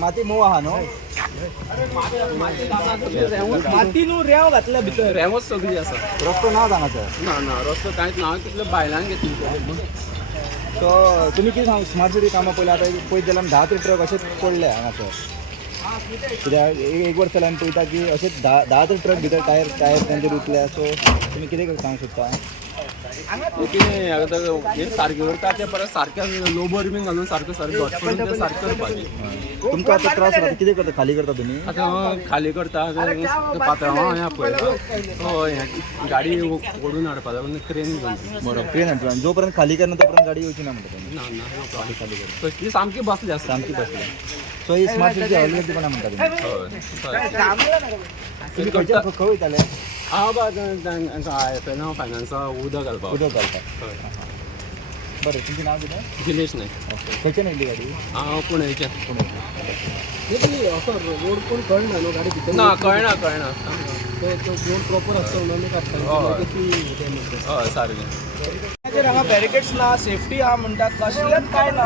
माती मोव आहा न्हू माती न्हू रेंव घातल्या भितर रेंवच सगळी आसा. रस्तो ना हांगासर. ना रस्तो कांयच ना. तितले बायलांक घेतली. सो तुमी कितें सांग स्मार्ट सिटी कामां पयलीं आतां पळयत जाल्यार 10 तरी ट्रक अशेच पडले हांगासर. कित्याक एक वर्स जाल्यार आमी पळयता की अशेच 10 तरी ट्रक भितर टायर तांचे रुतल्या. सो तुमी कितें सांगूंक सोदता? हे सारकें करता ते परत सारकें लोबर बीन घालून सारकें घट करून ते सारकें करपाचें. तुमकां आतां त्रास जाता कितें करता? खाली करता तुमी? आतां खाली करता पात्रांवां हें पळय गाडी ओडून हाडपा लागून क्रेन घेवन. बरोबर क्रेन हाडटा. जो पर्यंत खाली करना तो पर्यंत गाडी येवची ना म्हणटा तुमी. ना खाली करता ती सामकी बसली आसता. सामकी बसल्या. सो ही स्मार्ट सिटी हलगर्जीपणा म्हणटा तुमी खंयच्या खंय वयताले? फायनान्सा उदक घालपाक. उदक घालता. बरें तुमचें नांव कितें? दिनेश नायक. खंयच्यान येयली गाडी? हांव पुणेच्यान. असं रोड कोण कळना न्हू गाडी भितर ना कळना तो रोड प्रॉपर आसता हय सारकें. हांगा बॅरिकेड्स ना सेफ्टी आहा म्हणटात कसलेंच काय ना.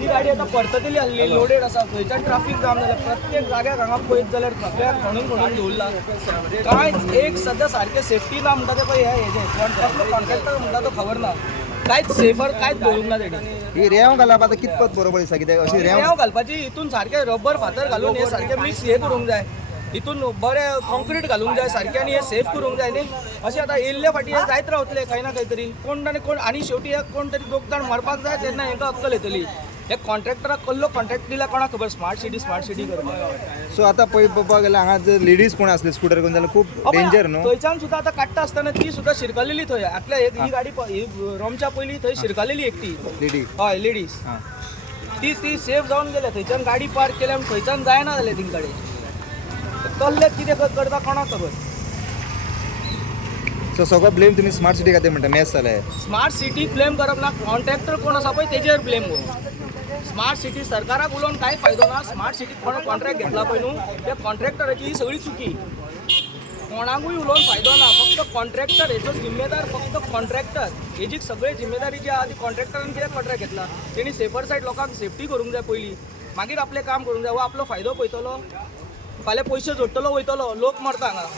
ती गाडी आतां परततली आसली लोडेड आसा खंयच्यान ट्राफीक जाम जालें प्रत्येक जाग्याक हांगा पळयत जाल्यार सगळ्याक खणून दवरला. कांयच एक सद्या सारकें सेफ्टी ना म्हणटा ते पळय हेजे कसलो कॉन्ट्रॅक्टर म्हणटा तो खबर ना. कांयच सेफर कांयच दवरूंक ना तेणी. ही रेंव घालप आतां कितपत बरोबर दिसता? कित्याक अशी रेंव घालपाची हितून सारकें रबर फातर घालून हे सारकें मिक्स हे करूंक जाय. हितून बरें कॉन्क्रीट घालूंक जाय सारकें आनी हे सेफ करूंक जाय न्ही. अशें आतां येयल्ले फाटी हे जायत रावतले खंय ना खंय तरी कोण आनी शेवटी एक कोण तरी दोग जाण मरपाक जाय तेन्ना हेंकां अक्कल येतली. हे कॉन्ट्रॅक्टराक कसलो कॉन्ट्रॅक्ट दिला कोणाक खबर? स्मार्ट सिटी करपाक. सो आतां पळोवपाक गेल्यार हांगा जर लेडीज कोण आसले स्कूटर घेवन जाल्यार खूब डेंजर न्हू. थंयच्यान सुद्दां आतां काडटा आसतना ती सुद्दां शिरकलेली थंय. आतल्या ही गाडी रोमच्या पयलीं थंय शिरकलेली एकटी. लेडी हय लेडीज. ती सेफ जावन गेल्या थंयच्यान गाडी पार्क केल्या आनी थंयच्यान जायना जालें तिंकडे. कसले कितें करता कोणाक खबर? सो सगळो ब्लेम तुमी स्मार्ट सिटी खातीर म्हणटा मॅस जालें. स्मार्ट सिटी ब्लेम करप ना. कॉन्ट्रॅक्टर कोण आसा पळय तेजेर ब्लेम करूं. स्मार्ट सिटी सरकाराक उलोवन कांय फायदो ना. स्मार्ट सिटीक कोणा कॉन्ट्रॅक्ट घेतला पळय न्हू त्या कॉन्ट्रॅक्टराची ही सगळी चुकी. कोणाकूय उलोवन फायदो ना. फक्त कॉन्ट्रॅक्टर हेचो जिम्मेदार फक्त कॉन्ट्रॅक्टर. हेजी सगळी जिम्मेदारी जी आहा ती कॉन्ट्रॅक्टरान कित्याक कॉन्ट्रॅक्ट घेतला? तेणी सेफर सायड लोकांक सेफ्टी करूंक जाय पयलीं मागीर आपलें काम करूंक जाय. वो आपलो फायदो पळयतलो फाल्यां पयशे जोडटलो वयतलो लोक मरता हांगा.